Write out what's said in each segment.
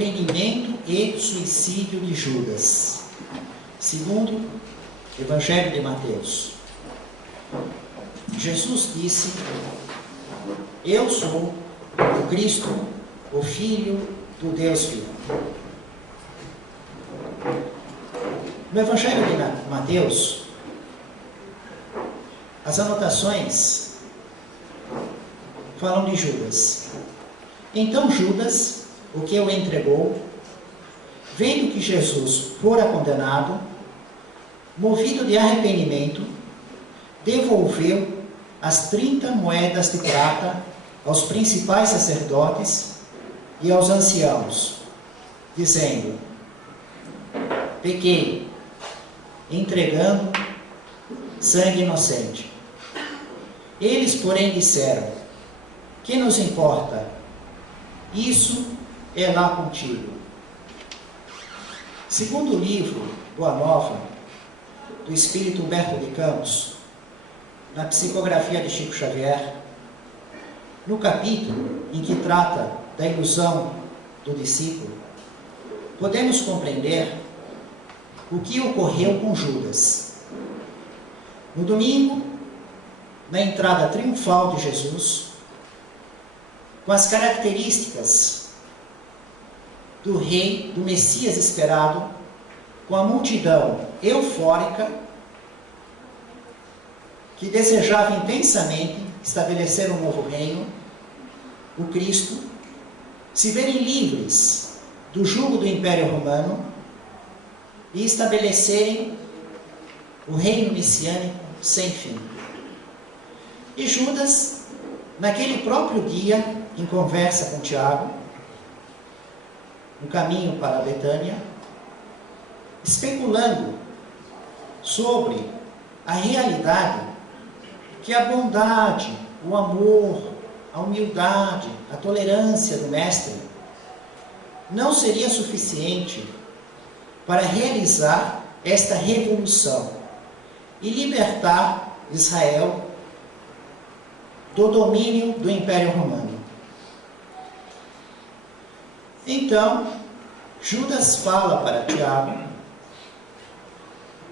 arrependimento e suicídio de Judas. Segundo Evangelho de Mateus. Jesus disse: eu sou o Cristo, o Filho do Deus vivo. No Evangelho de Mateus, as anotações falam de Judas. Então Judas, o que o entregou, vendo que Jesus fora condenado, movido de arrependimento, devolveu as 30 moedas de prata aos principais sacerdotes e aos anciãos, dizendo: pequei, entregando sangue inocente. Eles, porém, disseram: que nos importa? Isso é lá contigo. Segundo o livro Boa Nova, do Espírito Humberto de Campos, na psicografia de Chico Xavier, no capítulo em que trata da ilusão do discípulo, podemos compreender o que ocorreu com Judas. No domingo, na entrada triunfal de Jesus, com as características do rei, do Messias esperado, com a multidão eufórica que desejava intensamente estabelecer um novo reino, o Cristo, se verem livres do jugo do Império Romano e estabelecerem o reino messiânico sem fim. E Judas, naquele próprio dia, em conversa com Tiago, no caminho para Betânia, especulando sobre a realidade que a bondade, o amor, a humildade, a tolerância do Mestre não seria suficiente para realizar esta revolução e libertar Israel do domínio do Império Romano. Então, Judas fala para Tiago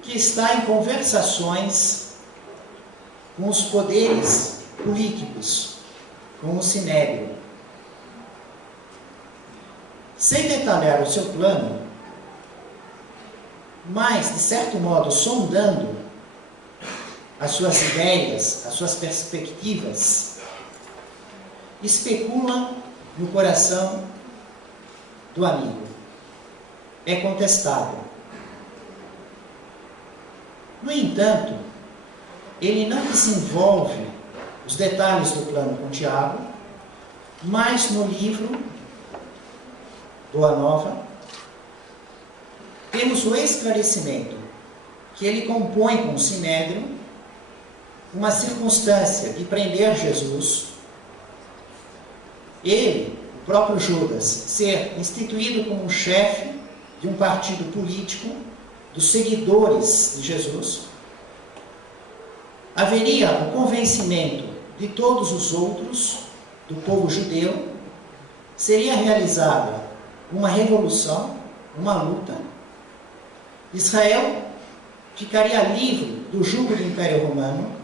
que está em conversações com os poderes políticos, com o Sinédrio. Sem detalhar o seu plano, mas, de certo modo, sondando as suas ideias, as suas perspectivas, especula no coração do amigo. É contestável. No entanto, ele não desenvolve os detalhes do plano com Tiago, mas no livro Boa Nova, temos o esclarecimento que ele compõe com o Sinédrio uma circunstância de prender Jesus, ele, o próprio Judas, ser instituído como chefe de um partido político dos seguidores de Jesus. Haveria o convencimento de todos os outros, do povo judeu, seria realizada uma revolução, uma luta. Israel ficaria livre do jugo do Império Romano.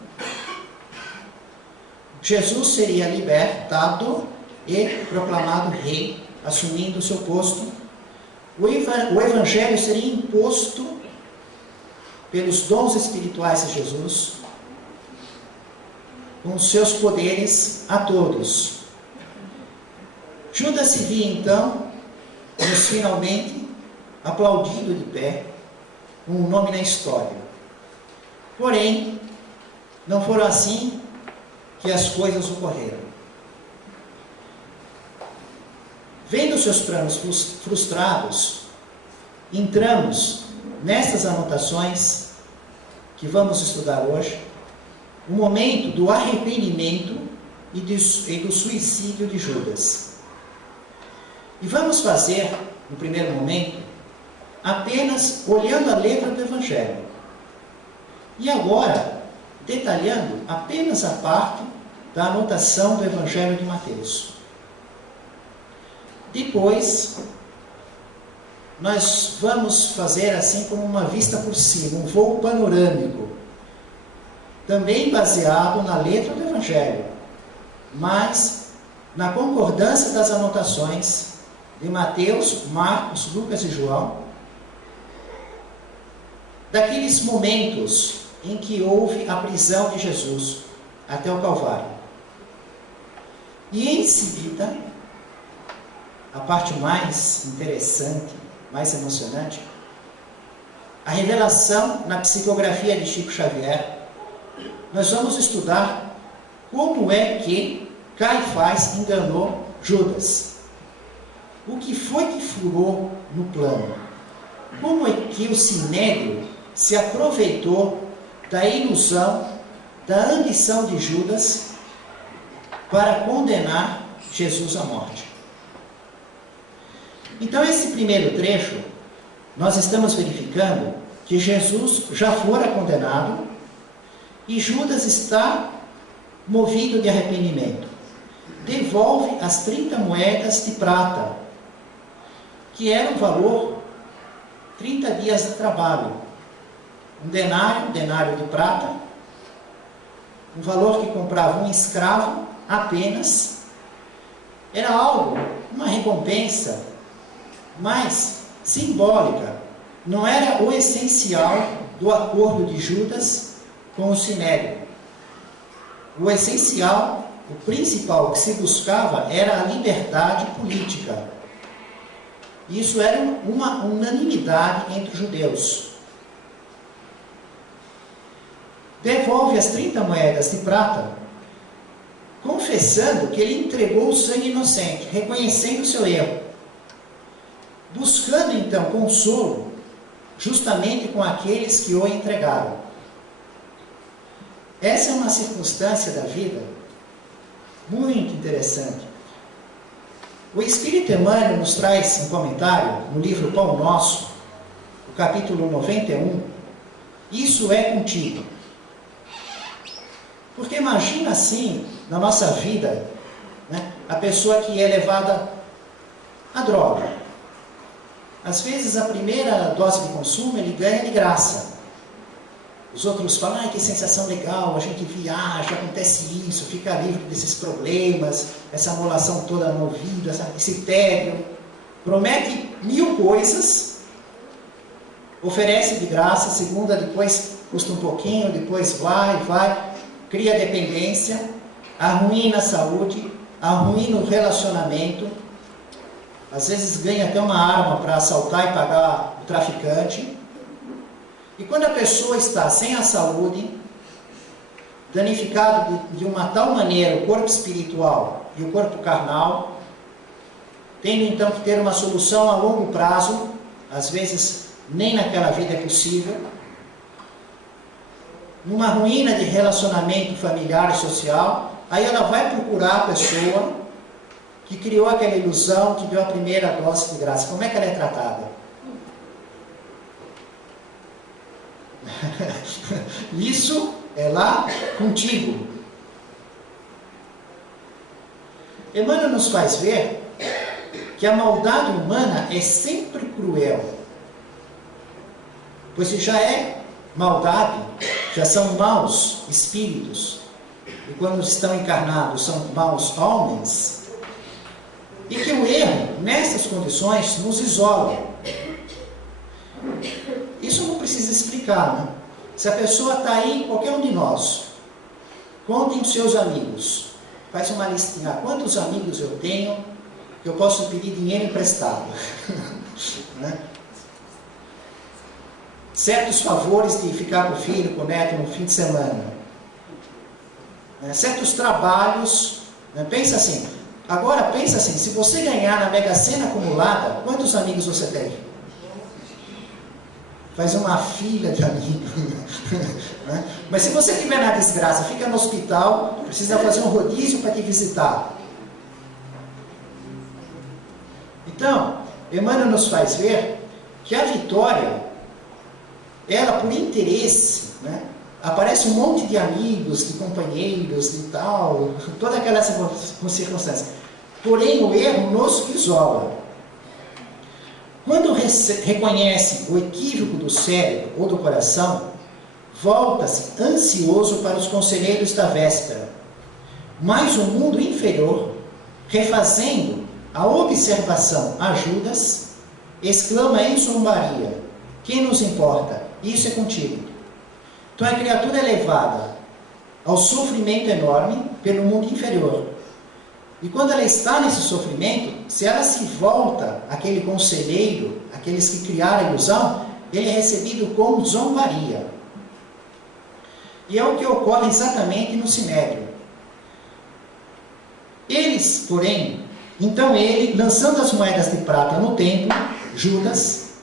Jesus seria libertado e proclamado rei, assumindo o seu posto. O Evangelho seria imposto pelos dons espirituais de Jesus, com os seus poderes a todos. Judas se via então, finalmente, aplaudido de pé, com um nome na história. Porém, não foram assim que as coisas ocorreram. Vendo seus planos frustrados, entramos nessas anotações que vamos estudar hoje, o momento do arrependimento e do suicídio de Judas. E vamos fazer, no primeiro momento, apenas olhando a letra do Evangelho. E agora, detalhando apenas a parte da anotação do Evangelho de Mateus. Depois, nós vamos fazer assim como uma vista por cima, um voo panorâmico, também baseado na letra do Evangelho, mas na concordância das anotações de Mateus, Marcos, Lucas e João, daqueles momentos em que houve a prisão de Jesus até o Calvário. E em seguida, a parte mais interessante, mais emocionante, a revelação na psicografia de Chico Xavier. Nós vamos estudar como é que Caifás enganou Judas. O que foi que furou no plano? Como é que o Sinédrio se aproveitou da ilusão, da ambição de Judas para condenar Jesus à morte? Então, esse primeiro trecho, nós estamos verificando que Jesus já fora condenado e Judas está movido de arrependimento. Devolve as 30 moedas de prata, que era o valor 30 dias de trabalho. Um denário de prata, um valor que comprava um escravo apenas. Era algo, uma recompensa, mas simbólica. Não era o essencial do acordo de Judas com o Sinédrio. O essencial, o principal que se buscava era a liberdade política. Isso era uma unanimidade entre os judeus. Devolve as 30 moedas de prata, confessando que ele entregou o sangue inocente, reconhecendo o seu erro, buscando então consolo justamente com aqueles que o entregaram. Essa é uma circunstância da vida muito interessante. O Espírito Emmanuel nos traz um comentário no livro Pão Nosso, o capítulo 91, isso é contigo. Porque imagina assim, na nossa vida, né, a pessoa que é levada à droga. Às vezes a primeira dose de consumo ele ganha de graça. Os outros falam, ai, que sensação legal, a gente viaja, acontece isso, fica livre desses problemas, essa amolação toda no ouvido, esse tédio. Promete 1000 coisas, oferece de graça, segunda, depois custa um pouquinho, depois vai, cria dependência, arruína a saúde, arruína o relacionamento, às vezes ganha até uma arma para assaltar e pagar o traficante. E quando a pessoa está sem a saúde, danificado de uma tal maneira o corpo espiritual e o corpo carnal, tendo então que ter uma solução a longo prazo, às vezes nem naquela vida é possível, numa ruína de relacionamento familiar e social, aí ela vai procurar a pessoa que criou aquela ilusão, que deu a primeira dose de graça. Como é que ela é tratada? Isso é lá contigo. Emmanuel nos faz ver que a maldade humana é sempre cruel, pois se já é maldade, já são maus espíritos, e quando estão encarnados são maus homens, e que o erro, nessas condições, nos isola. Isso não precisa explicar, né? Se a pessoa está aí, qualquer um de nós, contem os seus amigos, faz uma listinha, quantos amigos eu tenho que eu posso pedir dinheiro emprestado, né? Certos favores de ficar com o filho, com o neto no fim de semana, né? Certos trabalhos, né? Pensa assim, se você ganhar na Mega Sena acumulada, quantos amigos você tem? Faz uma fila de amigos. Né? Mas se você estiver na desgraça, fica no hospital, precisa fazer um rodízio para te visitar. Então, Emmanuel nos faz ver que a vitória, ela por interesse, né? Aparece um monte de amigos, de companheiros, de tal, toda aquela circunstância. Porém, o erro nos isola. Quando reconhece o equívoco do cérebro ou do coração, volta-se ansioso para os conselheiros da véspera. Mas o mundo inferior, refazendo a observação a Judas, exclama em zombaria: quem nos importa? Isso é contigo. Então a criatura é levada ao sofrimento enorme pelo mundo inferior. E quando ela está nesse sofrimento, se ela se volta àquele conselheiro, aqueles que criaram a ilusão, ele é recebido com zombaria. E é o que ocorre exatamente no Sinédrio. Eles, porém, então ele, lançando as moedas de prata no templo, Judas,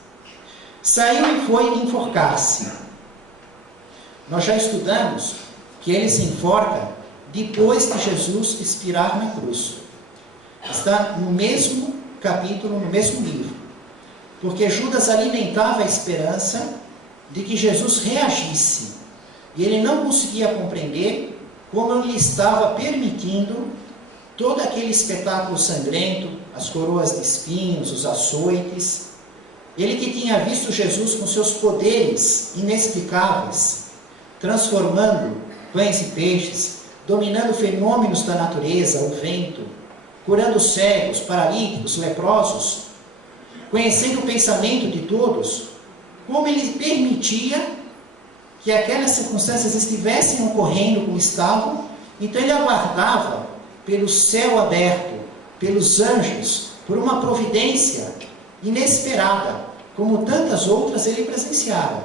saiu e foi enforcar-se. Nós já estudamos que ele se enforca depois de Jesus expirar na cruz. Está no mesmo capítulo, no mesmo livro. Porque Judas alimentava a esperança de que Jesus reagisse. E ele não conseguia compreender como ele estava permitindo todo aquele espetáculo sangrento, as coroas de espinhos, os açoites. Ele que tinha visto Jesus com seus poderes inexplicáveis, transformando pães e peixes, dominando fenômenos da natureza, o vento, curando cegos, paralíticos, leprosos, conhecendo o pensamento de todos, como ele permitia que aquelas circunstâncias estivessem ocorrendo como estavam. Então ele aguardava pelo céu aberto, pelos anjos, por uma providência inesperada, como tantas outras ele presenciara.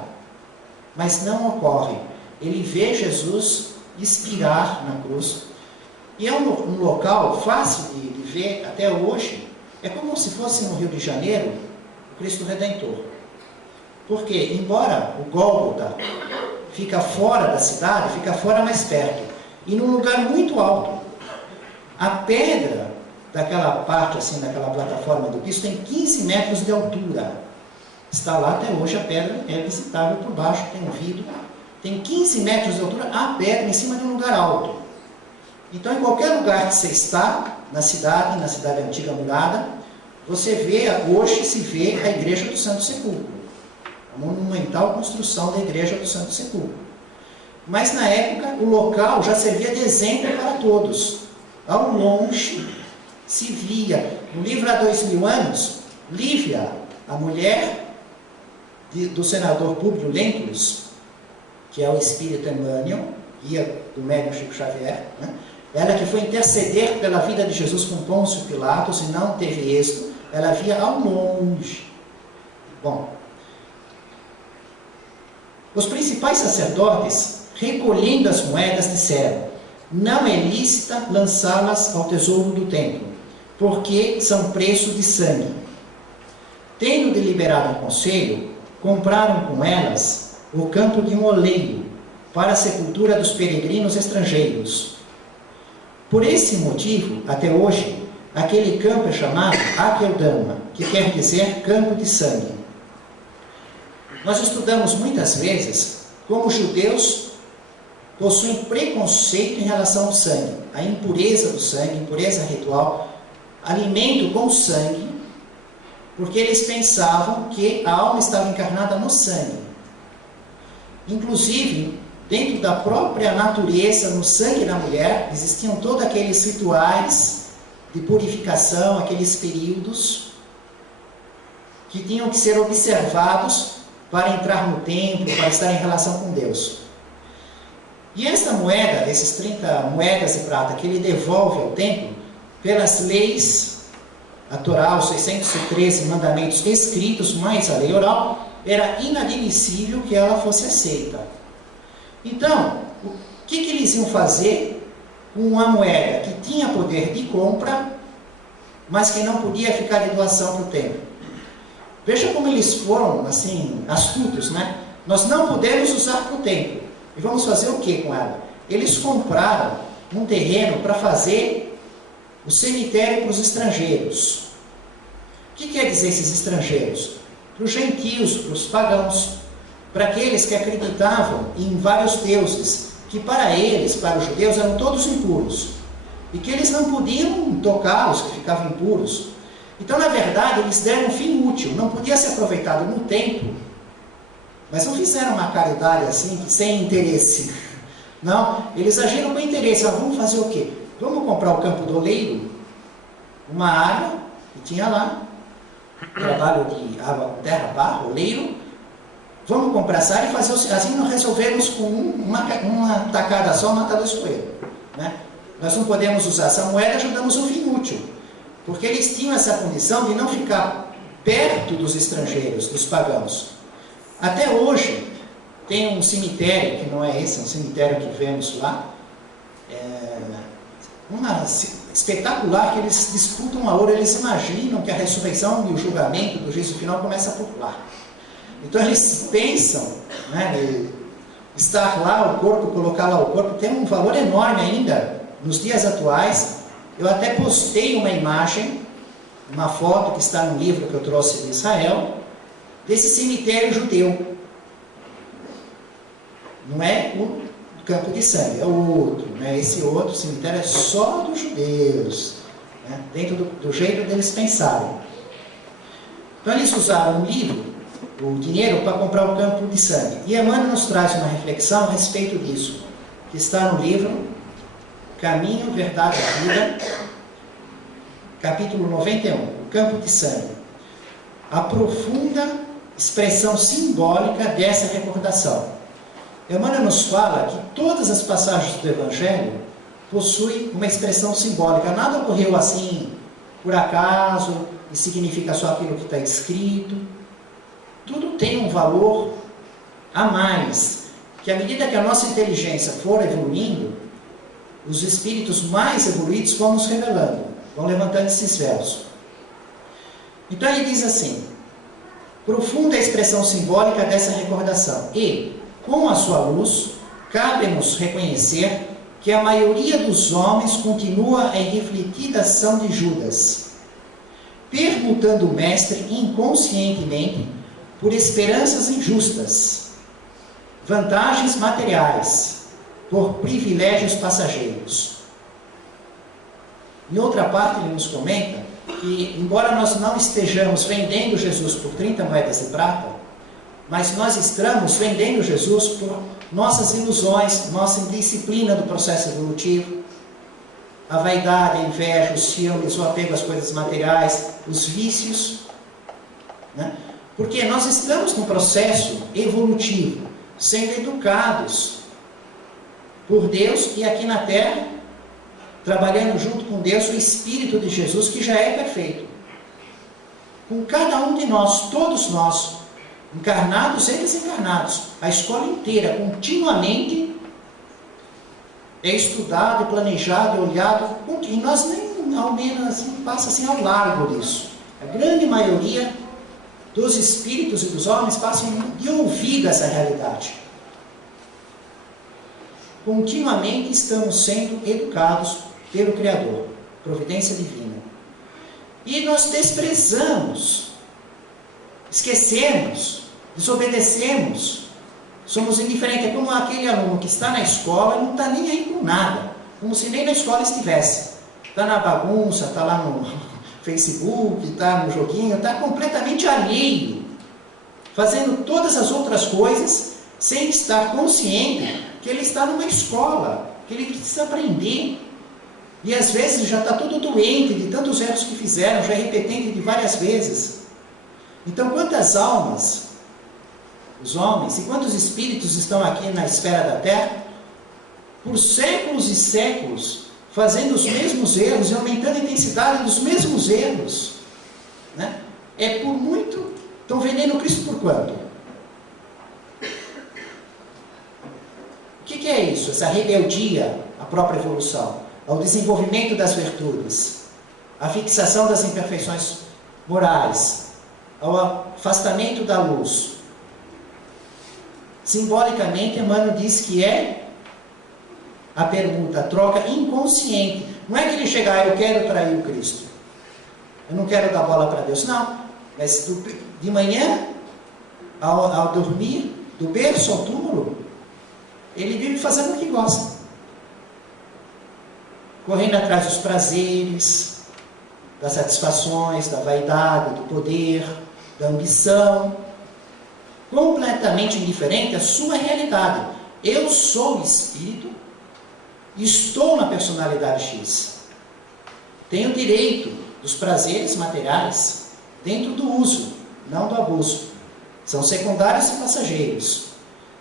Mas não ocorre. Ele vê Jesus expirar na cruz. E é um local fácil de ver até hoje. É como se fosse no Rio de Janeiro o Cristo Redentor. Porque, embora o Gólgota fica fora da cidade, fica fora mais perto, e num lugar muito alto. A pedra daquela parte, assim, daquela plataforma do Cristo tem 15 metros de altura. Está lá até hoje, a pedra é visitável por baixo, tem um vidro. Tem 15 metros de altura, a pedra em cima de um lugar alto. Então, em qualquer lugar que você está, na cidade antiga murada, você vê, hoje se vê a Igreja do Santo Sepulcro. A monumental construção da Igreja do Santo Sepulcro. Mas, na época, o local já servia de exemplo para todos. Ao longe, se via, no livro Há 2000 anos, Lívia, a mulher do senador Públio Lentulus, que é o espírito Emmanuel, guia do médium Chico Xavier, né? Ela que foi interceder pela vida de Jesus com Pôncio Pilatos e não teve êxito, ela via ao longe. Bom, os principais sacerdotes, recolhendo as moedas, disseram: não é lícita lançá-las ao tesouro do templo, porque são preço de sangue. Tendo deliberado um conselho, compraram com elas o campo de um oleiro para a sepultura dos peregrinos estrangeiros. Por esse motivo, até hoje, aquele campo é chamado Akeldama, que quer dizer campo de sangue. Nós estudamos muitas vezes como os judeus possuem preconceito em relação ao sangue, a impureza do sangue, impureza ritual, alimento com sangue, porque eles pensavam que a alma estava encarnada no sangue. Inclusive, dentro da própria natureza, no sangue da mulher, existiam todos aqueles rituais de purificação, aqueles períodos que tinham que ser observados para entrar no templo, para estar em relação com Deus. E esta moeda, esses 30 moedas de prata que ele devolve ao templo, pelas leis, a Torá, os 613 mandamentos escritos, mais a lei oral, era inadmissível que ela fosse aceita. Então, o que eles iam fazer com uma moeda que tinha poder de compra, mas que não podia ficar de doação para o templo? Veja como eles foram, assim, astutos, né? Nós não podemos usar para o templo. E vamos fazer o que com ela? Eles compraram um terreno para fazer o cemitério para os estrangeiros. O que quer dizer esses estrangeiros? Para os gentios, para os pagãos, para aqueles que acreditavam em vários deuses, que para eles, para os judeus, eram todos impuros, e que eles não podiam tocá-los, que ficavam impuros. Então, na verdade, eles deram um fim útil, não podia ser aproveitado no tempo, mas não fizeram uma caridade assim, sem interesse. Não, eles agiram com interesse. Vamos fazer o quê? Vamos comprar o campo do oleiro, uma área que tinha lá, trabalho de água, terra, barro, oleiro. Vamos comprar essa área e fazer assim. Nós resolvemos com uma tacada só matar dois coelhos, né? Nós não podemos usar essa moeda, ajudamos o fim útil, porque eles tinham essa condição de não ficar perto dos estrangeiros, dos pagãos. Até hoje tem um cemitério, que não é esse, é um cemitério que vemos lá, espetacular, que eles disputam a ouro. Eles imaginam que a ressurreição e o julgamento do juízo final começa por lá. Então eles pensam, né, estar lá o corpo, colocar lá o corpo, tem um valor enorme ainda nos dias atuais. Eu até postei uma imagem, uma foto que está no livro que eu trouxe de Israel, desse cemitério judeu. Não é o campo de sangue, é o outro, né? Esse outro cemitério é só dos judeus, né? Dentro do jeito deles pensarem. Então eles usaram o livro, o dinheiro, para comprar o campo de sangue. E Emmanuel nos traz uma reflexão a respeito disso, que está no livro Caminho, Verdade e Vida, capítulo 91, o campo de sangue. A profunda expressão simbólica dessa recordação. Emmanuel nos fala que todas as passagens do Evangelho possuem uma expressão simbólica. Nada ocorreu assim por acaso e significa só aquilo que está escrito. Tudo tem um valor a mais, que à medida que a nossa inteligência for evoluindo, os espíritos mais evoluídos vão nos revelando, vão levantando esses véus. Então ele diz assim: profunda a expressão simbólica dessa recordação, e, com a sua luz, cabe-nos reconhecer que a maioria dos homens continua em refletida ação de Judas, permutando o mestre inconscientemente por esperanças injustas, vantagens materiais, por privilégios passageiros. Em outra parte ele nos comenta que, embora nós não estejamos vendendo Jesus por 30 moedas de prata, mas nós estamos vendendo Jesus por nossas ilusões, nossa indisciplina do processo evolutivo, a vaidade, a inveja, os ciúmes, o apego às coisas materiais, os vícios, né? Porque nós estamos num processo evolutivo, sendo educados por Deus e aqui na Terra, trabalhando junto com Deus, o Espírito de Jesus, que já é perfeito. Com cada um de nós, todos nós, encarnados e desencarnados, a escola inteira, continuamente, é estudado, planejado, olhado, e nós nem ao menos assim, passa assim ao largo disso. A grande maioria dos espíritos e dos homens passam de ouvido essa realidade. Continuamente estamos sendo educados pelo Criador, providência divina. E nós desprezamos, esquecemos, desobedecemos, somos indiferentes. É como aquele aluno que está na escola e não está nem aí com nada, como se nem na escola estivesse. Está na bagunça, está lá no Facebook, está no joguinho, está completamente alheio, fazendo todas as outras coisas, sem estar consciente que ele está numa escola, que ele precisa aprender. E às vezes já está todo doente de tantos erros que fizeram, já é repetente de várias vezes. Então, quantas almas, os homens, e quantos espíritos estão aqui na esfera da Terra, por séculos e séculos, fazendo os mesmos erros e aumentando a intensidade dos mesmos erros, né? É por muito, estão vendendo Cristo por quanto? O que é isso? Essa rebeldia à própria evolução, ao desenvolvimento das virtudes, à fixação das imperfeições morais, ao afastamento da luz. Simbolicamente, Emmanuel diz que é a permuta, a troca inconsciente. Não é que ele chegar, eu quero trair o Cristo, eu não quero dar bola para Deus, não. Mas de manhã, ao dormir, do berço ao túmulo, ele vive fazendo o que gosta, correndo atrás dos prazeres, das satisfações, da vaidade, do poder, da ambição, completamente indiferente à sua realidade. Eu sou espírito, estou na personalidade X. Tenho direito dos prazeres materiais dentro do uso, não do abuso. São secundários e passageiros.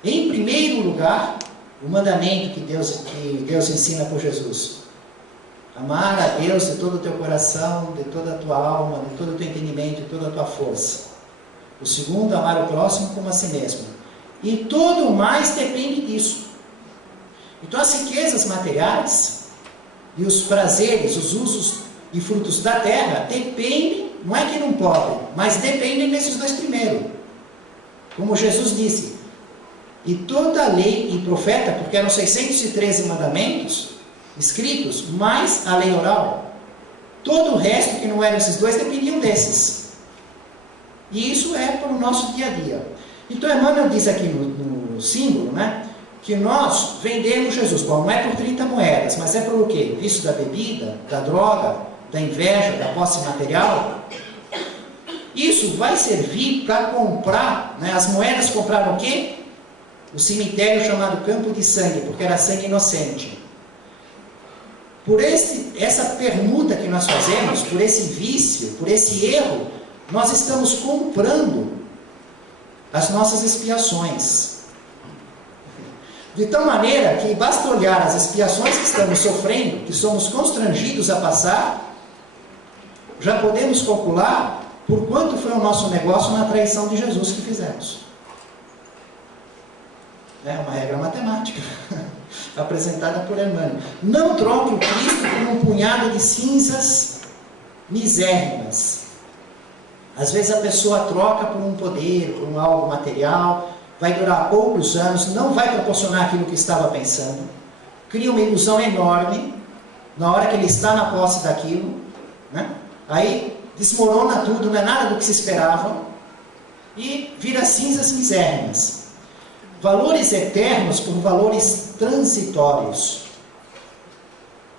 Em primeiro lugar, o mandamento que Deus ensina por Jesus. Amar a Deus de todo o teu coração, de toda a tua alma, de todo o teu entendimento, de toda a tua força. O segundo, amar o próximo como a si mesmo. E todo o mais depende disso. Então as riquezas materiais e os prazeres, os usos e frutos da terra dependem, não é que não podem, mas dependem desses dois primeiros. Como Jesus disse, e toda a lei e profeta, porque eram 613 mandamentos escritos, mais a lei oral. Todo o resto que não eram esses dois dependiam desses. E isso é para o nosso dia a dia. Então Emmanuel diz aqui no símbolo, né, que nós vendemos Jesus. Bom, não é por 30 moedas, mas é por o quê? Vício da bebida, da droga, da inveja, da posse material. Isso vai servir para comprar, né, as moedas compraram o quê? O cemitério chamado Campo de Sangue, porque era sangue inocente. Por essa permuta que nós fazemos, por esse vício, por esse erro, nós estamos comprando as nossas expiações. De tal maneira que basta olhar as expiações que estamos sofrendo, que somos constrangidos a passar, já podemos calcular por quanto foi o nosso negócio na traição de Jesus que fizemos. É uma regra matemática, apresentada por Emmanuel. Não troque o Cristo por um punhado de cinzas misérrimas. Às vezes a pessoa troca por um poder, por um algo material, vai durar poucos anos, não vai proporcionar aquilo que estava pensando, cria uma ilusão enorme, na hora que ele está na posse daquilo, né? Aí desmorona tudo, não é nada do que se esperava, e vira cinzas misérrimas. Valores eternos por valores transitórios.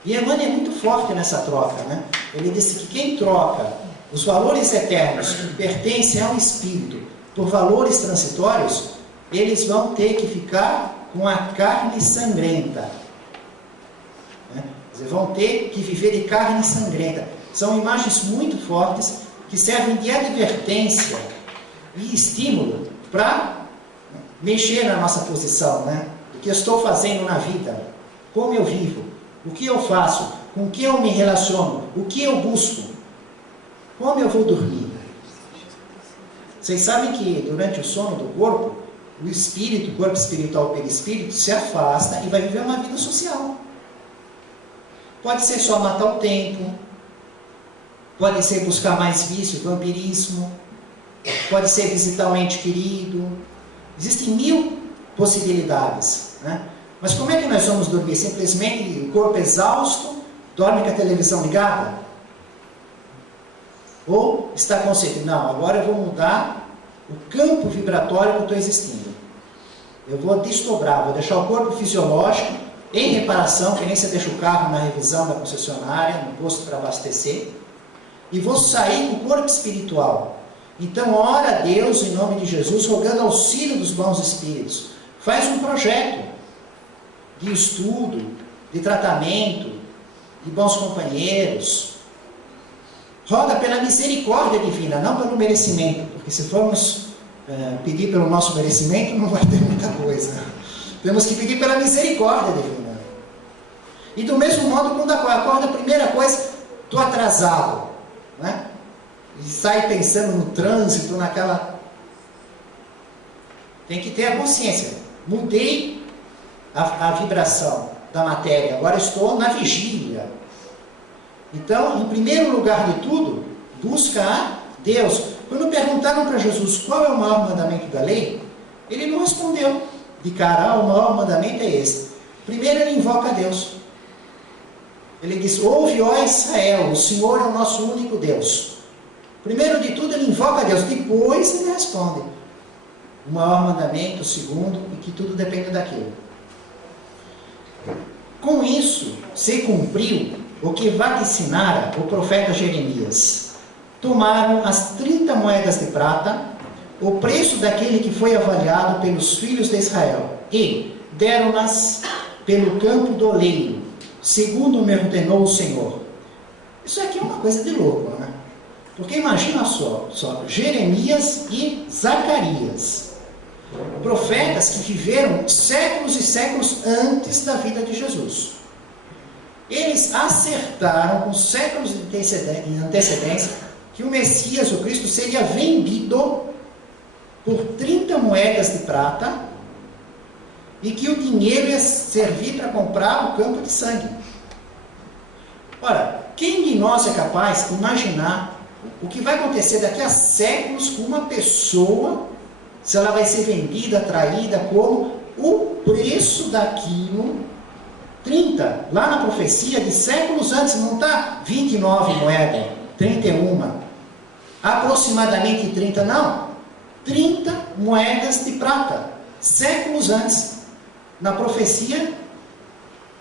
E Emmanuel é muito forte nessa troca, né? Ele disse que quem troca os valores eternos que pertencem ao espírito por valores transitórios, eles vão ter que ficar com a carne sangrenta. Né? Eles vão ter que viver de carne sangrenta. São imagens muito fortes que servem de advertência e estímulo para mexer na nossa posição, né? O que eu estou fazendo na vida, como eu vivo, o que eu faço, com que eu me relaciono, o que eu busco, como eu vou dormir. Vocês sabem que durante o sono do corpo, o espírito, o corpo espiritual, o perispírito, se afasta e vai viver uma vida social. Pode ser só matar o tempo, pode ser buscar mais vício, vampirismo, pode ser visitar um ente querido. Existem 1000 possibilidades, né? Mas como é que nós vamos dormir? Simplesmente o corpo exausto, dorme com a televisão ligada? Ou está consciente? Não, agora eu vou mudar o campo vibratório que eu estou existindo. Eu vou desdobrar, vou deixar o corpo fisiológico em reparação, que nem você deixa o carro na revisão da concessionária, no posto para abastecer, e vou sair com o corpo espiritual. Então, ora a Deus, em nome de Jesus, rogando auxílio dos bons espíritos. Faz um projeto de estudo, de tratamento, de bons companheiros. Roga pela misericórdia divina, não pelo merecimento, porque se formos pedir pelo nosso merecimento, não vai ter muita coisa. Temos que pedir pela misericórdia divina. E do mesmo modo, quando acorda, a primeira coisa, estou atrasado, né? E sai pensando no trânsito, naquela... Tem que ter a consciência. Mudei a vibração da matéria, agora estou na vigília. Então, em primeiro lugar de tudo, busca a Deus. Quando perguntaram para Jesus qual é o maior mandamento da lei, ele não respondeu de cara, o maior mandamento é esse. Primeiro ele invoca a Deus. Ele diz, ouve, ó Israel, o Senhor é o nosso único Deus. Primeiro de tudo ele invoca a Deus, depois ele responde. O maior mandamento, o segundo, e que tudo depende daquilo. Com isso, se cumpriu o que vaticinara o profeta Jeremias. Tomaram as 30 moedas de prata, o preço daquele que foi avaliado pelos filhos de Israel, e deram-nas pelo campo do oleiro, segundo me ordenou o Senhor. Isso aqui é uma coisa de louco, né? Porque imagina só, Jeremias e Zacarias, profetas que viveram séculos e séculos antes da vida de Jesus. Eles acertaram com séculos de antecedência que o Messias, o Cristo, seria vendido por 30 moedas de prata e que o dinheiro ia servir para comprar o campo de sangue. Ora, quem de nós é capaz de imaginar o que vai acontecer daqui a séculos com uma pessoa, se ela vai ser vendida, traída, como o preço daquilo, 30, lá na profecia de séculos antes, não está 29 moedas, 31, aproximadamente 30, não, 30 moedas de prata, séculos antes, na profecia,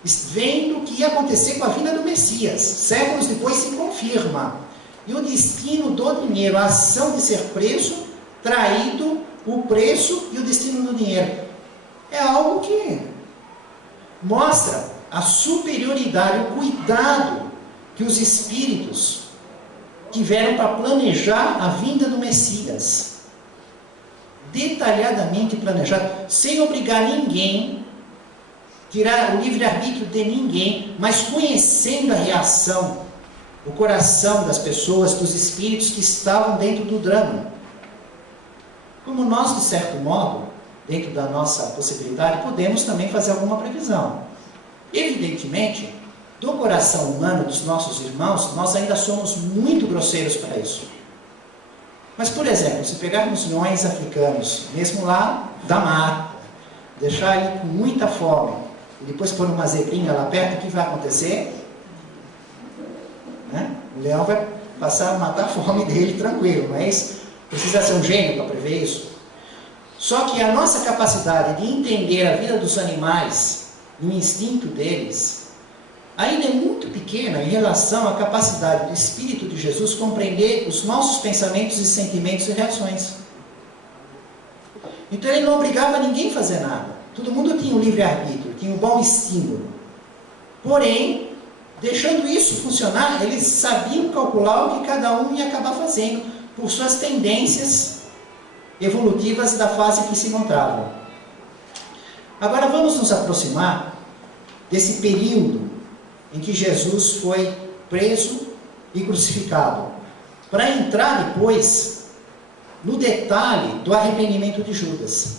vendo o que ia acontecer com a vinda do Messias. Séculos depois se confirma. E o destino do dinheiro, a ação de ser preso, traído, o preço e o destino do dinheiro. É algo que mostra a superioridade, o cuidado que os espíritos tiveram para planejar a vinda do Messias. Detalhadamente planejado, sem obrigar ninguém, tirar o livre-arbítrio de ninguém, mas conhecendo a reação, o coração das pessoas, dos espíritos que estavam dentro do drama. Como nós, de certo modo, dentro da nossa possibilidade, podemos também fazer alguma previsão. Evidentemente, do coração humano dos nossos irmãos, nós ainda somos muito grosseiros para isso. Mas, por exemplo, se pegarmos leões africanos, mesmo lá da mata, deixar ele com muita fome, e depois pôr uma zebrinha lá perto, o que vai acontecer? Né? O leão vai passar a matar a fome dele tranquilo, mas precisa ser um gênio para prever isso. Só que a nossa capacidade de entender a vida dos animais e o instinto deles ainda é muito pequena em relação à capacidade do Espírito de Jesus compreender os nossos pensamentos e sentimentos e reações. Então ele não obrigava ninguém a fazer nada. Todo mundo tinha um livre-arbítrio, tinha um bom estímulo. Porém, deixando isso funcionar, eles sabiam calcular o que cada um ia acabar fazendo, por suas tendências evolutivas da fase em que se encontravam. Agora vamos nos aproximar desse período em que Jesus foi preso e crucificado, para entrar depois no detalhe do arrependimento de Judas.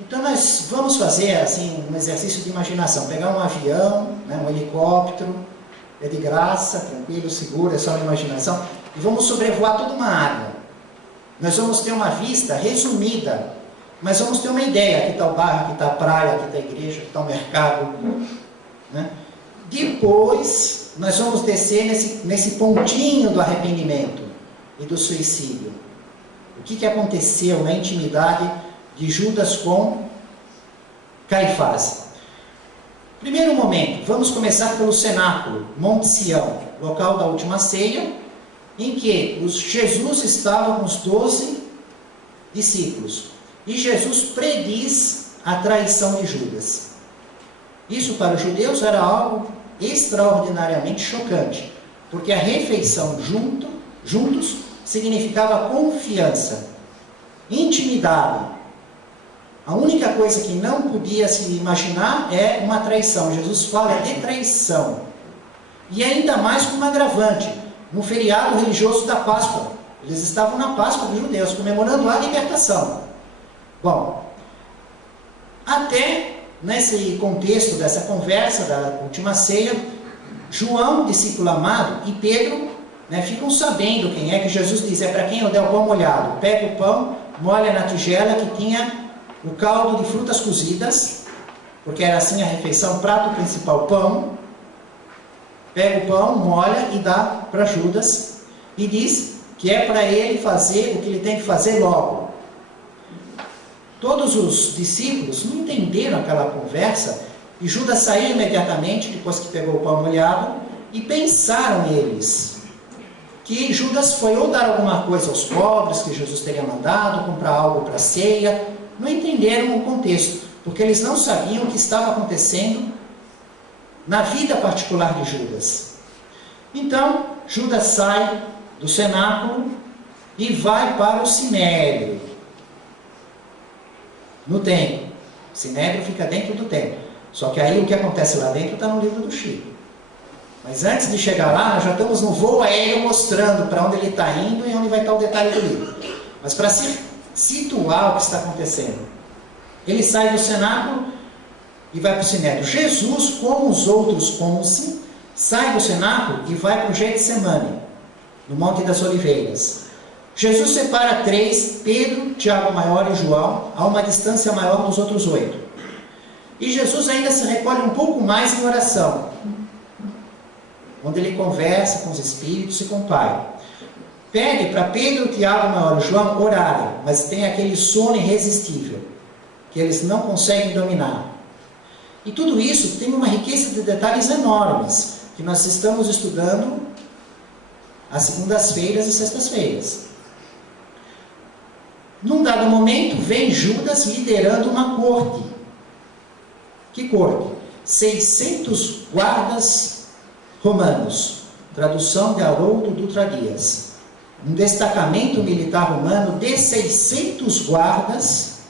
Então nós vamos fazer assim um exercício de imaginação, pegar um avião, né, um helicóptero, é de graça, tranquilo, seguro, é só uma imaginação, e vamos sobrevoar toda uma área. Nós vamos ter uma vista resumida, mas vamos ter uma ideia, aqui está o bairro, aqui está a praia, aqui está a igreja, aqui está o mercado, né? Depois nós vamos descer nesse pontinho do arrependimento e do suicídio. O que aconteceu na intimidade de Judas com Caifás? Primeiro momento, vamos começar pelo cenáculo, Monte Sião, local da última ceia, em que Jesus estava com os 12 discípulos. E Jesus prediz a traição de Judas. Isso para os judeus era algo extraordinariamente chocante, porque a refeição juntos significava confiança, intimidade. A única coisa que não podia se imaginar é uma traição. Jesus fala de traição. E ainda mais com um agravante, no feriado religioso da Páscoa. Eles estavam na Páscoa dos judeus, comemorando a libertação. Bom, até nesse contexto dessa conversa, da última ceia, João, discípulo amado, e Pedro, né, ficam sabendo quem é que Jesus diz, é para quem eu der o pão molhado. Pega o pão, molha na tigela que tinha o caldo de frutas cozidas, porque era assim a refeição, prato principal, pão. Pega o pão, molha e dá para Judas, e diz que é para ele fazer o que ele tem que fazer logo. Todos os discípulos não entenderam aquela conversa, e Judas saiu imediatamente, depois que pegou o pão molhado, E pensaram eles que Judas foi ou dar alguma coisa aos pobres, que Jesus teria mandado, comprar algo para a ceia. Não entenderam o contexto, porque eles não sabiam o que estava acontecendo na vida particular de Judas. Então, Judas sai do cenáculo e vai para o sinédrio, no templo. O sinédrio fica dentro do templo. Só que aí o que acontece lá dentro está no livro do Chico. Mas antes de chegar lá, nós já estamos no voo aéreo mostrando para onde ele está indo e onde vai estar o detalhe do livro. Mas para situar o que está acontecendo, ele sai do cenáculo e vai para o sinédrio. Jesus, como os outros 11, sai do cenáculo e vai para o Getsemane, no Monte das Oliveiras. Jesus separa 3, Pedro, Tiago maior e João, a uma distância maior dos outros 8. E Jesus ainda se recolhe um pouco mais em oração, onde ele conversa com os Espíritos e com o Pai. Pede para Pedro, Tiago maior e João orarem, mas tem aquele sono irresistível, que eles não conseguem dominar. E tudo isso tem uma riqueza de detalhes enormes, que nós estamos estudando às segundas-feiras e sextas-feiras. Num dado momento, vem Judas liderando uma corte. Que corte? 600 guardas romanos. Tradução de Haroldo Dutra Dias. Um destacamento militar romano de 600 guardas,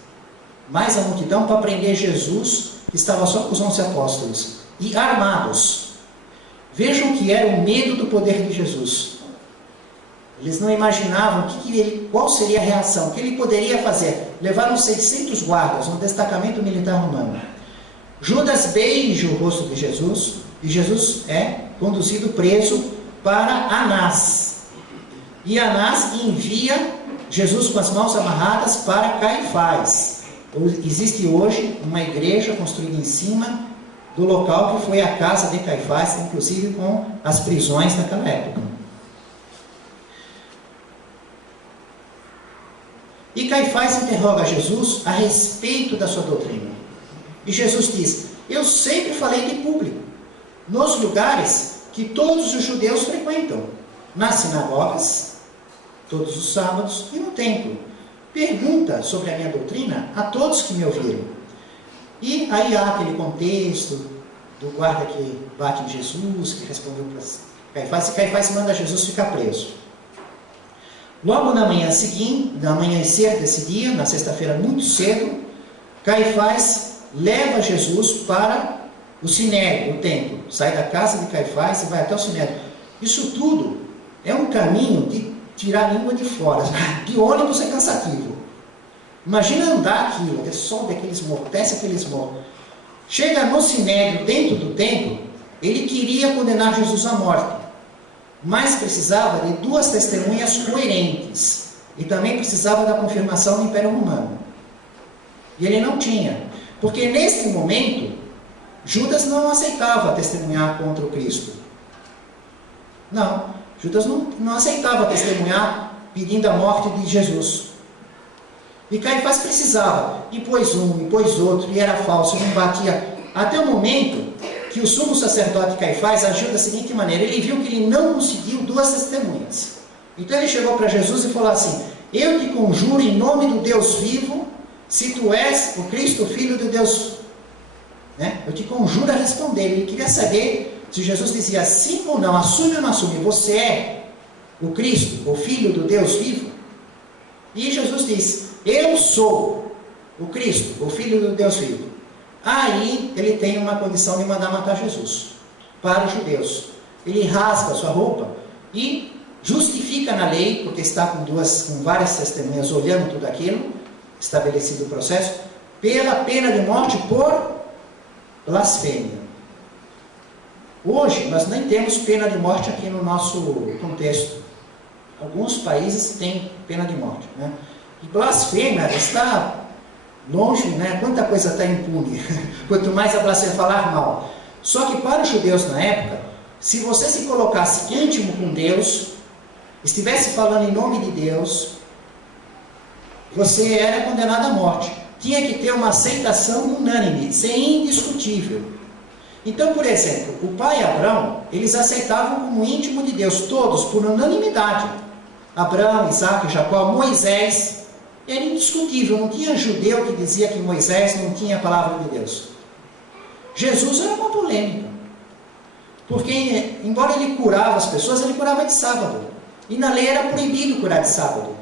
mais a multidão, para prender Jesus, que estava só com os 11 apóstolos, e armados. Vejam que era o medo do poder de Jesus. Eles não imaginavam qual seria a reação, o que ele poderia fazer. Levaram 600 guardas, um destacamento militar romano. Judas beija o rosto de Jesus, e Jesus é conduzido preso para Anás. E Anás envia Jesus com as mãos amarradas para Caifás. Existe hoje uma igreja construída em cima do local que foi a casa de Caifás, inclusive com as prisões naquela época. E Caifás interroga Jesus a respeito da sua doutrina. E Jesus diz: eu sempre falei de público, nos lugares que todos os judeus frequentam, nas sinagogas, todos os sábados, e no templo. Pergunta sobre a minha doutrina a todos que me ouviram. E aí há aquele contexto do guarda que bate em Jesus, que respondeu para Caifás, e Caifás manda Jesus ficar preso. Logo na manhã seguinte, na amanhecer desse dia, na sexta-feira muito cedo, Caifás leva Jesus para o sinédrio, o templo. Sai da casa de Caifás e vai até o sinédrio. Isso tudo é um caminho de tirar a língua de fora. De ônibus é cansativo. Imagina andar aquilo, sobe aqueles morros, desce aqueles morros. Chega no sinédrio, dentro do templo, ele queria condenar Jesus à morte, mas precisava de 2 testemunhas coerentes, e também precisava da confirmação do Império Romano. E ele não tinha, porque nesse momento, Judas não aceitava testemunhar contra o Cristo. Não, Judas não aceitava testemunhar pedindo a morte de Jesus. E Caifás precisava, e pôs um, e pôs outro, e era falso, e não batia. Até o momento que o sumo sacerdote Caifás agiu da seguinte maneira: ele viu que ele não conseguiu 2 testemunhas. Então ele chegou para Jesus e falou assim: eu te conjuro em nome do Deus vivo, se tu és o Cristo, filho de Deus, né? Eu te conjuro a responder. Ele queria saber se Jesus dizia sim ou não, assume ou não assume, você é o Cristo, o filho do Deus vivo? E Jesus disse: eu sou o Cristo, o filho do Deus vivo. Aí ele tem uma condição de mandar matar Jesus para os judeus. Ele rasga a sua roupa e justifica na lei, porque está com várias testemunhas olhando tudo aquilo, estabelecido o processo, pela pena de morte por blasfêmia. Hoje nós nem temos pena de morte aqui no nosso contexto. Alguns países têm pena de morte, né? E blasfêmia está longe, né? Quanta coisa está impune. Quanto mais a blasfêmia, falar mal. Só que para os judeus na época, se você se colocasse íntimo com Deus, estivesse falando em nome de Deus, você era condenado à morte. Tinha que ter uma aceitação unânime, ser indiscutível. Então, por exemplo, o pai e Abraão, eles aceitavam como íntimo de Deus, todos, por unanimidade. Abraão, Isaac, Jacó, Moisés, era indiscutível, não tinha judeu que dizia que Moisés não tinha a palavra de Deus. Jesus era uma polêmica, porque embora ele curava as pessoas, ele curava de sábado, e na lei era proibido curar de sábado.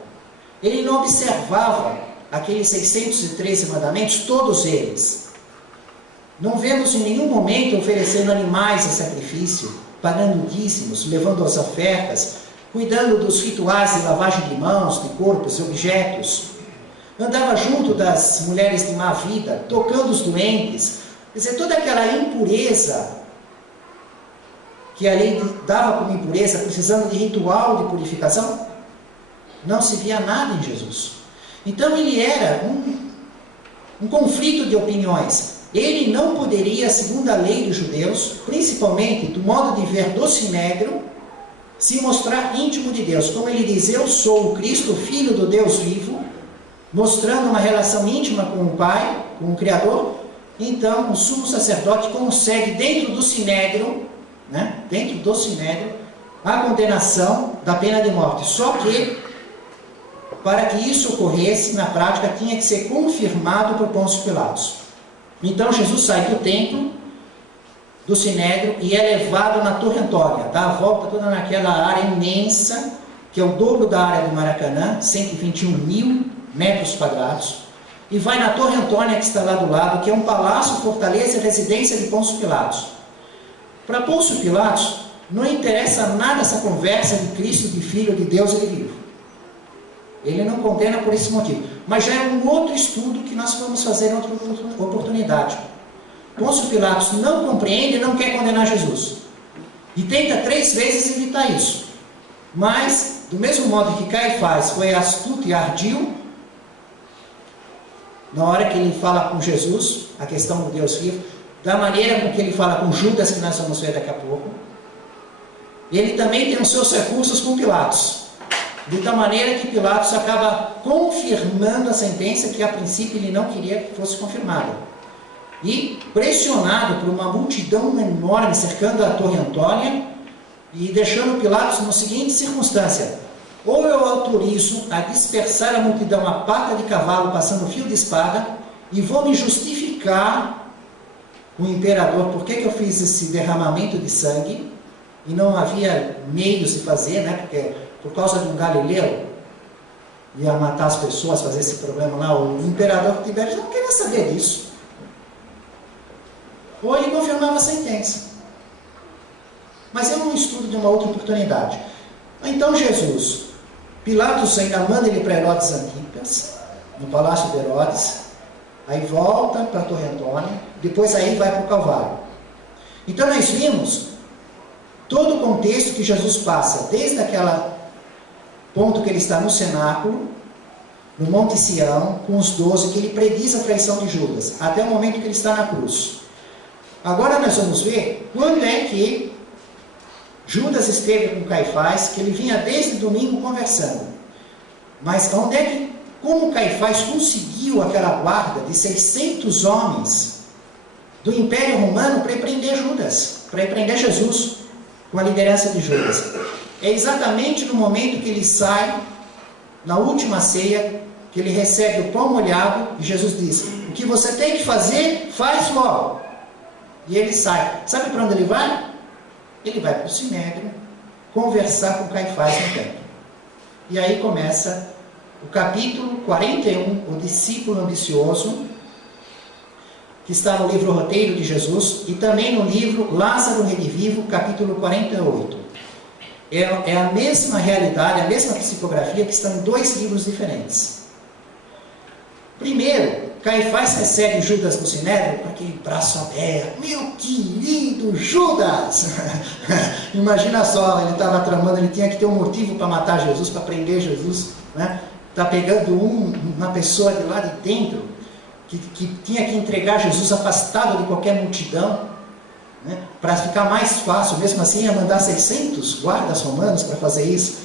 Ele não observava aqueles 613 mandamentos, todos eles. Não vemos em nenhum momento oferecendo animais em sacrifício, pagando dízimos, levando as ofertas, cuidando dos rituais de lavagem de mãos, de corpos e objetos. Andava junto das mulheres de má vida, tocando os doentes. Quer dizer, toda aquela impureza que a lei dava como impureza, precisando de ritual de purificação, não se via nada em Jesus. Então ele era um conflito de opiniões. Ele não poderia, segundo a lei dos judeus, principalmente do modo de ver do Sinédrio, se mostrar íntimo de Deus. Como ele diz, eu sou o Cristo, filho do Deus vivo, mostrando uma relação íntima com o Pai, com o Criador. Então o sumo sacerdote consegue, dentro do Sinédrio, a condenação da pena de morte. Só que, para que isso ocorresse, na prática, tinha que ser confirmado por Pôncio Pilatos. Então Jesus sai do templo, do Sinédrio, e é levado na Torre Antônia, dá a volta toda naquela área imensa, que é o dobro da área do Maracanã, 121.000 metros quadrados, e vai na Torre Antônia, que está lá do lado, que é um palácio, fortaleza e residência de Pôncio Pilatos. Para Pôncio Pilatos, não interessa nada essa conversa de Cristo, de Filho de Deus e de vivo. Ele não condena por esse motivo. Mas já é um outro estudo que nós vamos fazer em outra oportunidade. Pôncio Pilatos não compreende e não quer condenar Jesus. E tenta 3 vezes evitar isso. Mas, do mesmo modo que Caifás foi astuto e ardil, na hora que ele fala com Jesus, a questão do Deus vivo, da maneira com que ele fala com Judas, que nós vamos ver daqui a pouco, ele também tem os seus recursos com Pilatos. De tal maneira que Pilatos acaba confirmando a sentença que a princípio ele não queria que fosse confirmada. E pressionado por uma multidão enorme cercando a Torre Antônia e deixando Pilatos na seguinte circunstância: ou eu autorizo a dispersar a multidão a pata de cavalo passando fio de espada e vou me justificar com o imperador por que eu fiz esse derramamento de sangue e não havia meios de fazer, né? Porque por causa de um galileu, ia matar as pessoas, fazer esse problema lá, o imperador Tibério não queria saber disso. Ou ele confirmava a sentença. Mas é um estudo de uma outra oportunidade. Então Jesus, Pilatos ainda manda ele para Herodes Antipas, no palácio de Herodes, aí volta para a Torre Antônia, depois aí vai para o Calvário. Então nós vimos todo o contexto que Jesus passa, desde aquela ponto que ele está no cenáculo, no Monte Sião, com os 12, que ele prediz a traição de Judas, até o momento que ele está na cruz. Agora nós vamos ver quando é que Judas esteve com Caifás, que ele vinha desde domingo conversando. Mas onde é que, como Caifás conseguiu aquela guarda de 600 homens do Império Romano para prender Judas, para prender Jesus, com a liderança de Judas? É exatamente no momento que ele sai, na última ceia, que ele recebe o pão molhado, e Jesus diz: o que você tem que fazer, faz logo. E ele sai. Sabe para onde ele vai? Ele vai para o Sinédrio conversar com Caifás no templo. E aí começa o capítulo 41, o discípulo ambicioso, que está no livro Roteiro de Jesus, e também no livro Lázaro Redivivo, capítulo 48. É a mesma realidade, a mesma psicografia, que estão em 2 livros diferentes. Primeiro, Caifás recebe Judas no Sinédrio com aquele braço aberto. Meu querido Judas! Imagina só, ele estava tramando, ele tinha que ter um motivo para matar Jesus, para prender Jesus, né? Está pegando uma pessoa de lá de dentro, que tinha que entregar Jesus afastado de qualquer multidão, né? Para ficar mais fácil, mesmo assim ia mandar 600 guardas romanos para fazer isso,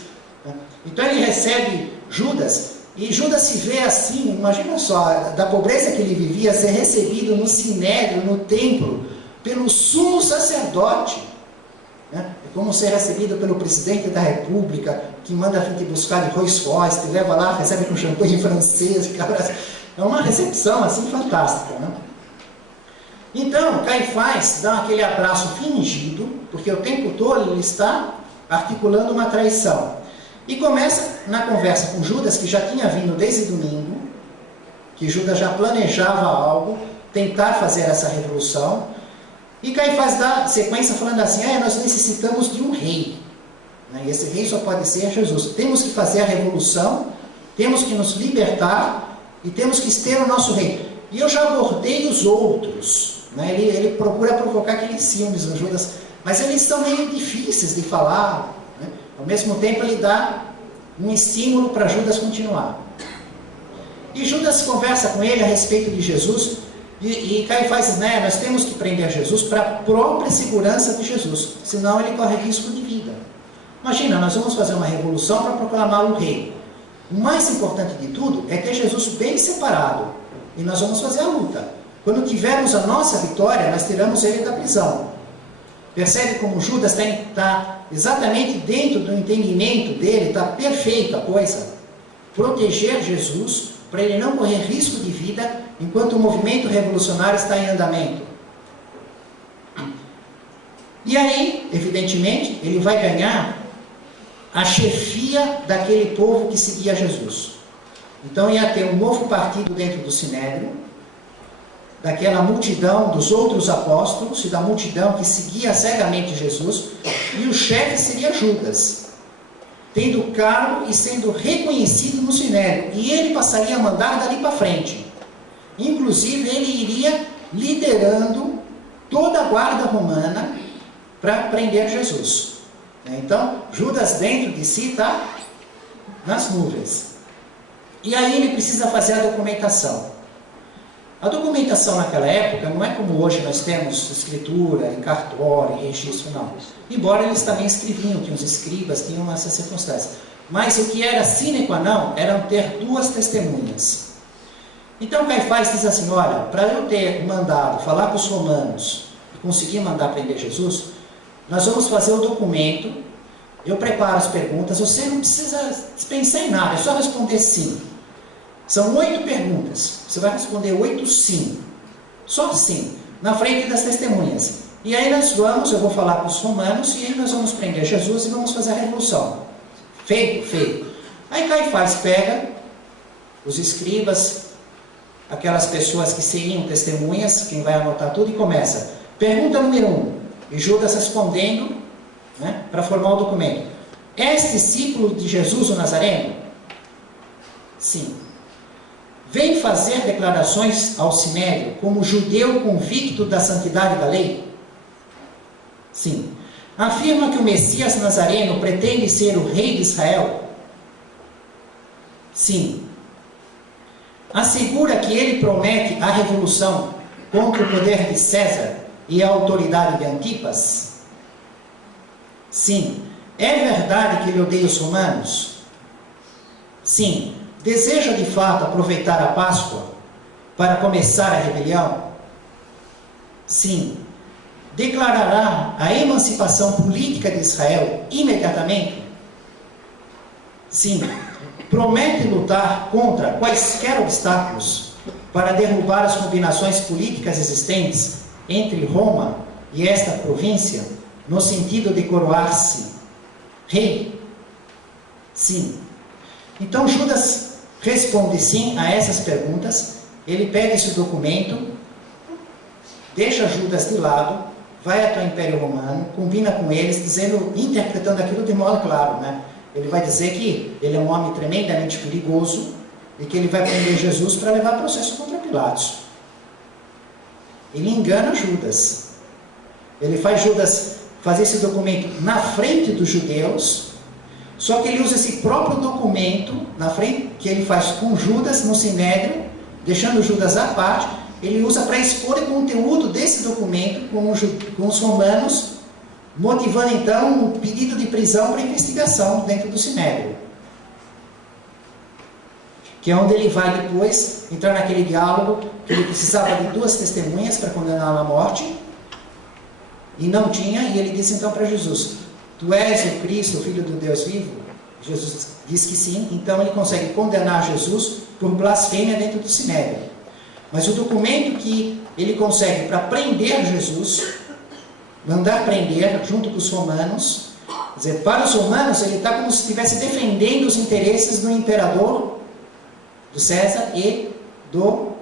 né? Então ele recebe Judas, e Judas se vê assim, imagina só, da pobreza que ele vivia, ser recebido no Sinédrio, no templo, pelo sumo sacerdote. É como ser recebido pelo presidente da república, que manda a gente buscar de Rolls Royce, te leva lá, recebe com champanhe francês. É uma recepção assim fantástica, né? Então, Caifás dá aquele abraço fingido, porque o tempo todo ele está articulando uma traição. E começa na conversa com Judas, que já tinha vindo desde domingo, que Judas já planejava algo, tentar fazer essa revolução. E Caifás dá sequência falando assim, nós necessitamos de um rei. E esse rei só pode ser Jesus. Temos que fazer a revolução, temos que nos libertar e temos que ter o nosso rei. E eu já abordei os outros. Ele procura provocar aqueles ciúmes no Judas, mas eles são meio difíceis de falar. Ao mesmo tempo ele dá um estímulo para Judas continuar. E Judas conversa com ele a respeito de Jesus. E Caifás diz, nós temos que prender Jesus para a própria segurança de Jesus, senão ele corre risco de vida. Imagina, nós vamos fazer uma revolução para proclamar o rei. O mais importante de tudo é ter Jesus bem separado, e nós vamos fazer a luta. Quando tivermos a nossa vitória, nós tiramos ele da prisão. Percebe como Judas está exatamente dentro do entendimento dele, está perfeita a coisa. Proteger Jesus, para ele não correr risco de vida, enquanto o movimento revolucionário está em andamento. E aí, evidentemente, ele vai ganhar a chefia daquele povo que seguia Jesus. Então ia ter um novo partido dentro do Sinédrio, daquela multidão dos outros apóstolos e da multidão que seguia cegamente Jesus, e o chefe seria Judas, tendo cargo e sendo reconhecido no Sinédrio, e ele passaria a mandar dali para frente. Inclusive ele iria liderando toda a guarda romana para prender Jesus. Então Judas dentro de si está nas nuvens. E aí ele precisa fazer a documentação. A documentação naquela época não é como hoje nós temos escritura, em cartório, em registro, não. Embora eles também escreviam, tinham os escribas, tinham essas circunstâncias. Mas o que era sine qua non era ter duas testemunhas. Então Caifás diz assim, olha, para eu ter mandado falar com os romanos e conseguir mandar prender Jesus, nós vamos fazer o documento, eu preparo as perguntas, você não precisa pensar em nada, é só responder sim. São 8 perguntas, você vai responder 8 sim, só sim, na frente das testemunhas. E aí eu vou falar com os romanos, e aí nós vamos prender Jesus e vamos fazer a revolução. Feito, feito. Aí Caifás pega os escribas, aquelas pessoas que seriam testemunhas, quem vai anotar tudo, e começa. Pergunta número 1, e Judas respondendo, para formar o documento. És discípulo de Jesus o Nazareno? Sim. Vem fazer declarações ao Sinédrio como judeu convicto da santidade da lei? Sim. Afirma que o Messias Nazareno pretende ser o rei de Israel? Sim. Assegura que ele promete a revolução contra o poder de César e a autoridade de Antipas? Sim. É verdade que ele odeia os romanos? Sim. Deseja de fato aproveitar a Páscoa para começar a rebelião? Sim. Declarará a emancipação política de Israel imediatamente? Sim. Promete lutar contra quaisquer obstáculos para derrubar as combinações políticas existentes entre Roma e esta província, no sentido de coroar-se rei? Sim. Então Judas responde sim a essas perguntas, ele pega esse documento, deixa Judas de lado, vai até o Império Romano, combina com eles, interpretando aquilo de modo claro, Ele vai dizer que ele é um homem tremendamente perigoso e que ele vai prender Jesus para levar processo contra Pilatos. Ele engana Judas. Ele faz Judas fazer esse documento na frente dos judeus, só que ele usa esse próprio documento, na frente, que ele faz com Judas no Sinédrio, deixando Judas à parte, ele usa para expor o conteúdo desse documento com os romanos, motivando então um pedido de prisão para investigação dentro do Sinédrio. Que é onde ele vai depois entrar naquele diálogo que ele precisava de 2 testemunhas para condená-lo à morte, e não tinha, e ele disse então para Jesus: tu és o Cristo, o Filho do Deus vivo? Jesus diz que sim. Então ele consegue condenar Jesus por blasfêmia dentro do Sinédrio. Mas o documento que ele consegue para prender Jesus, mandar prender junto com os romanos, quer dizer, para os romanos ele está como se estivesse defendendo os interesses do imperador, do César e do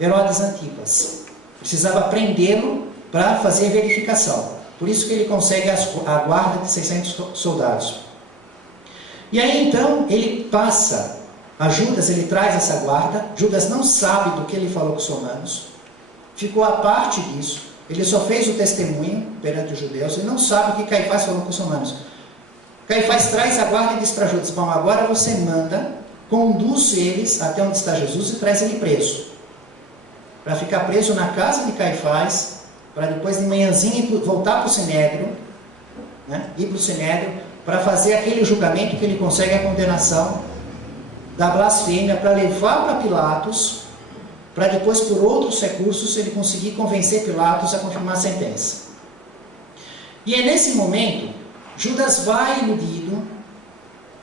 Herodes Antipas. Precisava prendê-lo para fazer verificação. Por isso que ele consegue a guarda de 600 soldados. E aí então ele passa a Judas, ele traz essa guarda. Judas não sabe do que ele falou com os romanos, ficou à parte disso, ele só fez o testemunho perante os judeus, ele não sabe o que Caifás falou com os romanos. Caifás traz a guarda e diz para Judas: bom, agora você manda, conduz eles até onde está Jesus e traz ele preso, para ficar preso na casa de Caifás, para depois de manhãzinha voltar para o Sinédrio, né? Ir para o Sinédrio, para fazer aquele julgamento que ele consegue a condenação da blasfêmia, para levar para Pilatos, para depois, por outros recursos, ele conseguir convencer Pilatos a confirmar a sentença. E é nesse momento, Judas vai iludido,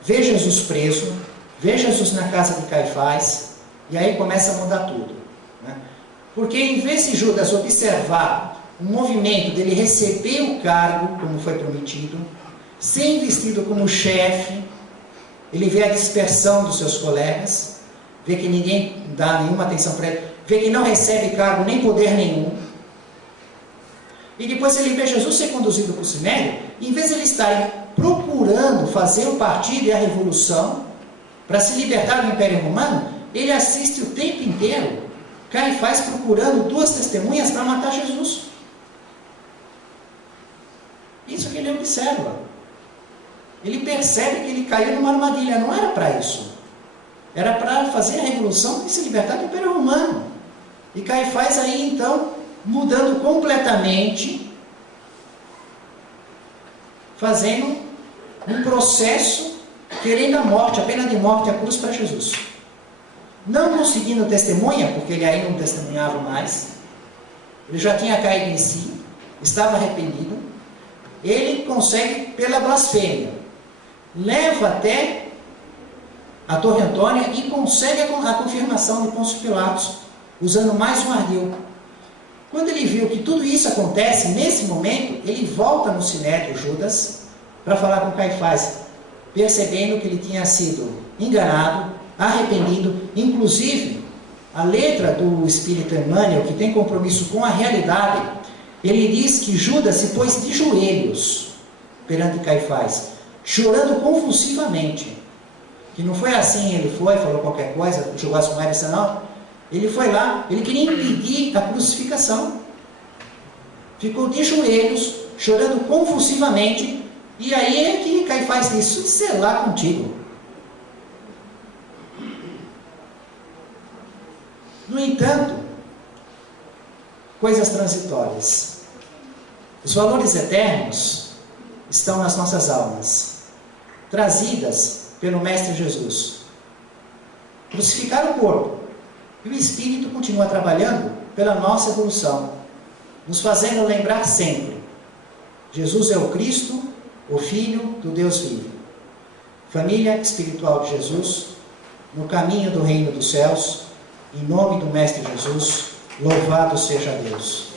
vê Jesus preso, vê Jesus na casa de Caifás, e aí começa a mudar tudo, né? Porque em vez de Judas observar o movimento dele receber o cargo, como foi prometido, ser investido como chefe, ele vê a dispersão dos seus colegas, vê que ninguém dá nenhuma atenção para ele, vê que não recebe cargo nem poder nenhum. E depois ele vê Jesus ser conduzido para o Sinédrio, e em vez de ele estar procurando fazer o partido e a revolução para se libertar do Império Romano, ele assiste o tempo inteiro Caifás procurando duas testemunhas para matar Jesus. Isso que ele observa. Ele percebe que ele caiu numa armadilha. Não era para isso. Era para fazer a revolução e se libertar do Império Romano. E Caifás aí então, mudando completamente, fazendo um processo, querendo a morte, a pena de morte, a cruz para Jesus. Não conseguindo testemunha, porque ele aí não testemunhava mais, ele já tinha caído em si, estava arrependido, ele consegue pela blasfêmia, leva até a Torre Antônia e consegue a confirmação de Pôncio Pilatos, usando mais um ardil. Quando ele viu que tudo isso acontece, nesse momento, ele volta no Sinédrio, Judas, para falar com Caifás, percebendo que ele tinha sido enganado, arrependido. Inclusive, a letra do Espírito Emmanuel, que tem compromisso com a realidade, ele diz que Judas se pôs de joelhos perante Caifás, chorando convulsivamente. Que não foi assim, ele foi, falou qualquer coisa, jogou as moedas, não. Ele foi lá, ele queria impedir a crucificação. Ficou de joelhos, chorando convulsivamente, e aí é que Caifás disse: sei lá contigo. No entanto, coisas transitórias. Os valores eternos estão nas nossas almas, trazidas pelo Mestre Jesus. Crucificar o corpo, e o Espírito continua trabalhando pela nossa evolução, nos fazendo lembrar sempre: Jesus é o Cristo, o Filho do Deus vivo. Família espiritual de Jesus, no caminho do reino dos céus, em nome do Mestre Jesus, louvado seja Deus.